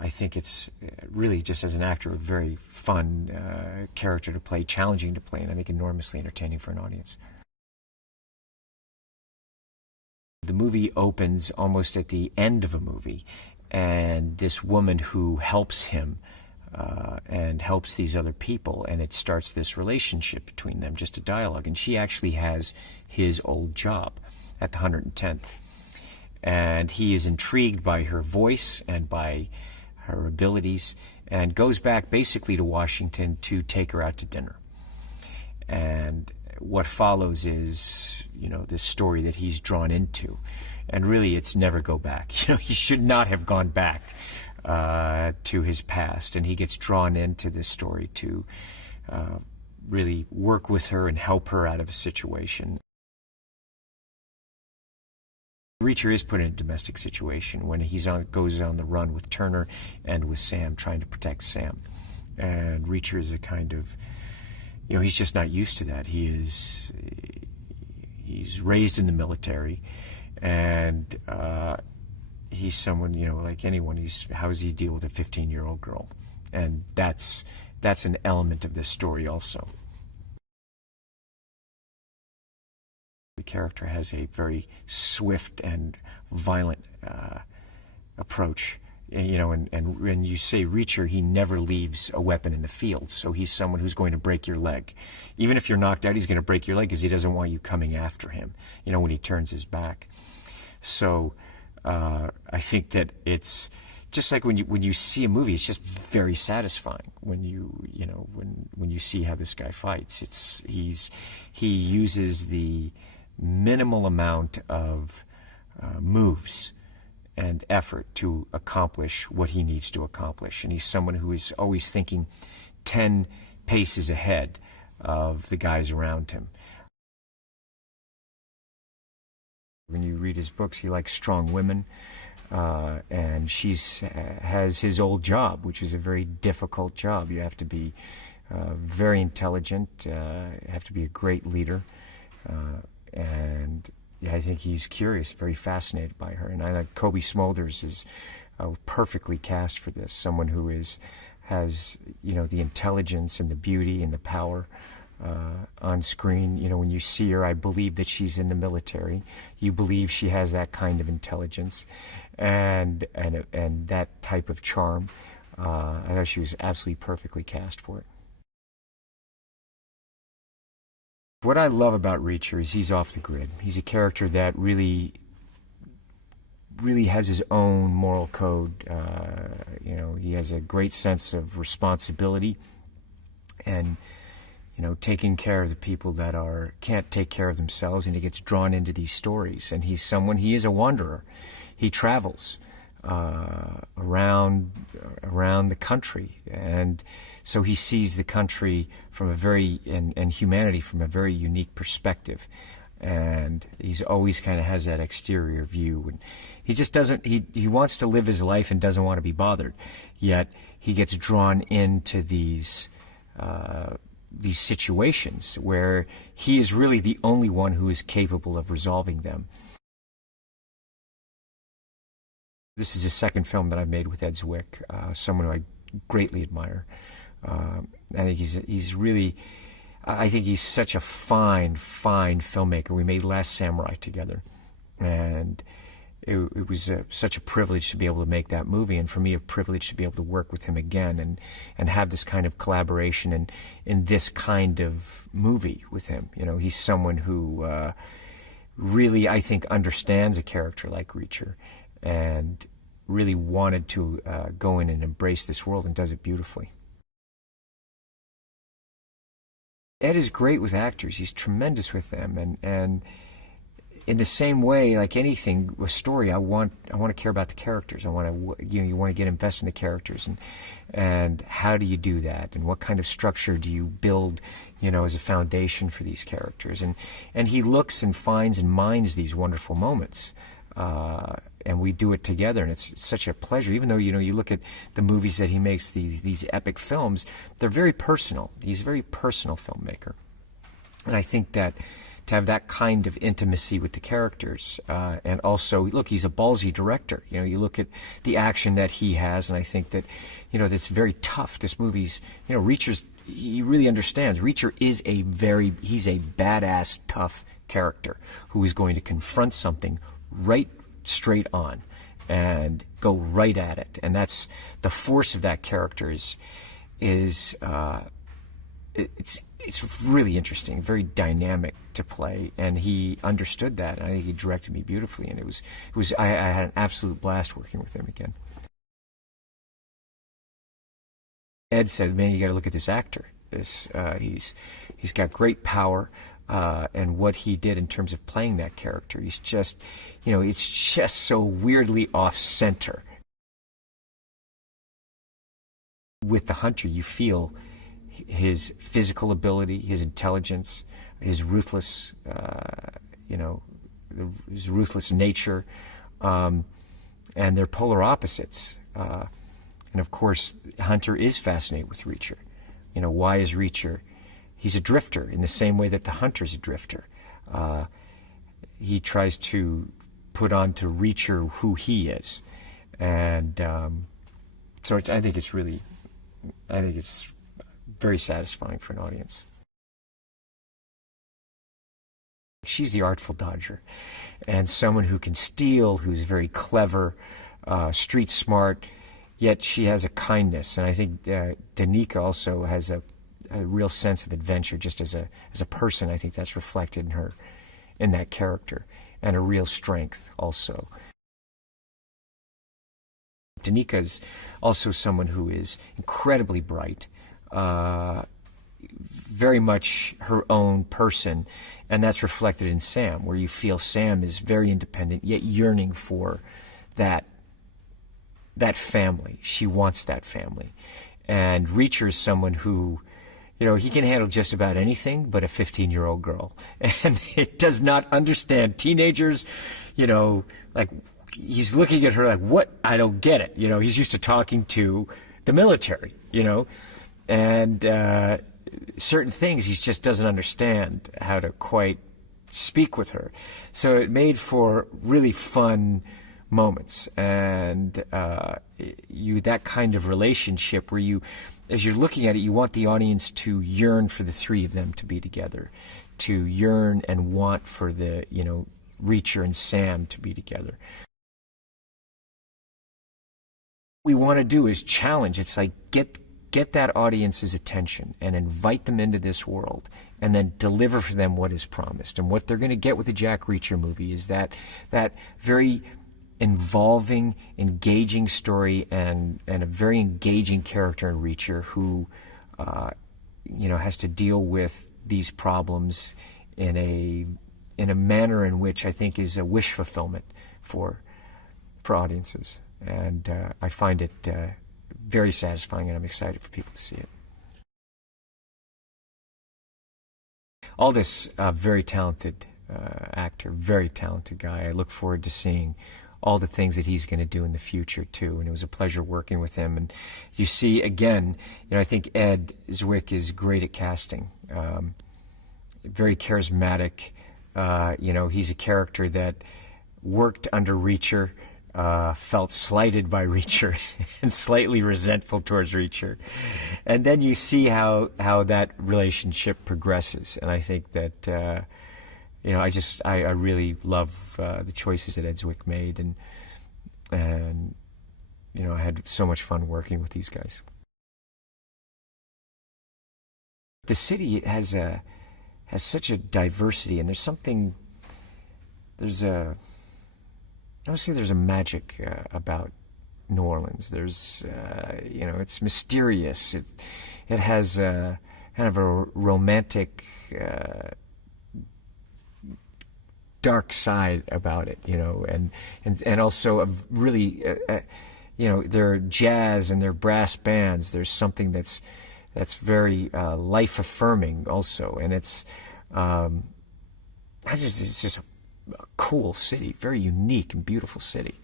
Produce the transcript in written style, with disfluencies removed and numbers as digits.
I think it's really, just as an actor, a very fun character to play, challenging to play, and I think enormously entertaining for an audience. The movie opens almost at the end of a movie, and this woman who helps him and helps these other people, and it starts this relationship between them, just a dialogue, and she actually has his old job at the 110th. And he is intrigued by her voice and by her abilities, and goes back basically to Washington to take her out to dinner. And what follows is, you know, this story that he's drawn into. And really, it's never go back. You know, he should not have gone back to his past. And he gets drawn into this story to really work with her and help her out of a situation. Reacher is put in a domestic situation when goes on the run with Turner and with Sam, trying to protect Sam. And Reacher is a kind of, you know, he's just not used to that. He's raised in the military, and he's someone, you know, like anyone, how does he deal with a 15-year-old girl? And that's an element of this story also. The character has a very swift and violent approach, you know, and when you say Reacher, he never leaves a weapon in the field. So he's someone who's going to break your leg. Even if you're knocked out, he's going to break your leg because he doesn't want you coming after him, you know, when he turns his back. So I think that it's just like when you see a movie, it's just very satisfying when when you see how this guy fights. He uses the minimal amount of moves and effort to accomplish what he needs to accomplish. And he's someone who is always thinking 10 paces ahead of the guys around him. When you read his books, he likes strong women, and has his old job, which is a very difficult job. You have to be very intelligent, have to be a great leader, and I think he's curious, very fascinated by her. And I think Cobie Smulders is perfectly cast for this. Someone who has you know, the intelligence and the beauty and the power on screen. You know, when you see her, I believe that she's in the military. You believe she has that kind of intelligence and that type of charm. I thought she was absolutely perfectly cast for it. What I love about Reacher is he's off the grid. He's a character that really has his own moral code. You know, he has a great sense of responsibility and, you know, taking care of the people that can't take care of themselves, and he gets drawn into these stories. And he is a wanderer. He travels around the country, and so he sees the country from and humanity from a very unique perspective. And he's always kind of has that exterior view, and he just doesn't. He wants to live his life and doesn't want to be bothered. Yet he gets drawn into these situations where he is really the only one who is capable of resolving them. This is the second film that I've made with Ed Zwick, someone who I greatly admire. I think he's really, I think he's such a fine filmmaker. We made Last Samurai together, and it was such a privilege to be able to make that movie, and for me a privilege to be able to work with him again and have this kind of collaboration and in this kind of movie with him. You know, he's someone who really, I think, understands a character like Reacher and really wanted to go in and embrace this world, and does it beautifully. Ed is great with actors. He's tremendous with them, and in the same way, like anything, a story, I want to care about the characters. I want to, you want to get invested in the characters, and how do you do that, and what kind of structure do you build, you know, as a foundation for these characters, and he looks and finds and mines these wonderful moments. And we do it together, and it's such a pleasure. Even though, you know, you look at the movies that he makes, these epic films, they're very personal. He's a very personal filmmaker, and I think that to have that kind of intimacy with the characters. And also, look, he's a ballsy director. You know, you look at the action that he has, and I think that, you know, that's very tough. This movie's, you know, Reacher's, he really understands. Reacher is he's a badass, tough character who is going to confront something right straight on and go right at it. And that's the force of that character it's really interesting, very dynamic to play, and he understood that, and I think he directed me beautifully, and I had an absolute blast working with him again. Ed said, "Man, you got to look at this actor. He's got great power, and what he did in terms of playing that character. He's just, you know, it's just so weirdly off center. With the Hunter, you feel his physical ability, his intelligence, his ruthless, his ruthless nature, and they're polar opposites. And of course, Hunter is fascinated with Reacher. You know, why is Reacher? He's a drifter in the same way that the Hunter's a drifter. He tries to put on to Reacher who he is, and so I think it's very satisfying for an audience. She's the artful dodger, and someone who can steal, who's very clever, street smart, yet she has a kindness. And I think Danica also has a real sense of adventure, just as a person. I think that's reflected in her, in that character, and a real strength also. Danica's also someone who is incredibly bright, very much her own person, and that's reflected in Sam, where you feel Sam is very independent, yet yearning for that family. She wants that family. And Reacher is someone who, you know, he can handle just about anything but a 15-year-old girl. And it does not understand teenagers, you know, like, he's looking at her like, what? I don't get it. You know, he's used to talking to the military, you know, and certain things he just doesn't understand how to quite speak with her. So it made for really fun moments, and that kind of relationship where you, as you're looking at it, you want the audience to yearn for the three of them to be together, to yearn and want for the, you know, Reacher and Sam to be together. What we want to do is challenge. It's like get that audience's attention and invite them into this world, and then deliver for them what is promised. And what they're going to get with the Jack Reacher movie is that very involving, engaging story, and a very engaging character in Reacher who, you know, has to deal with these problems in a manner in which I think is a wish fulfillment for audiences. And I find it very satisfying, and I'm excited for people to see it. Aldous, a very talented actor, very talented guy. I look forward to seeing all the things that he's going to do in the future too, and it was a pleasure working with him. And you see, again, you know, I think Ed Zwick is great at casting, very charismatic. You know, he's a character that worked under Reacher, felt slighted by Reacher and slightly resentful towards Reacher, and then you see how that relationship progresses. And I think that you know, I really love the choices that Ed Zwick made, and you know, I had so much fun working with these guys. The city has such a diversity, and obviously there's a magic about New Orleans. There's you know, it's mysterious. It has kind of a romantic, dark side about it, you know, and also a really, you know, their jazz and their brass bands. There's something that's very life affirming also, and it's just a cool city, very unique and beautiful city.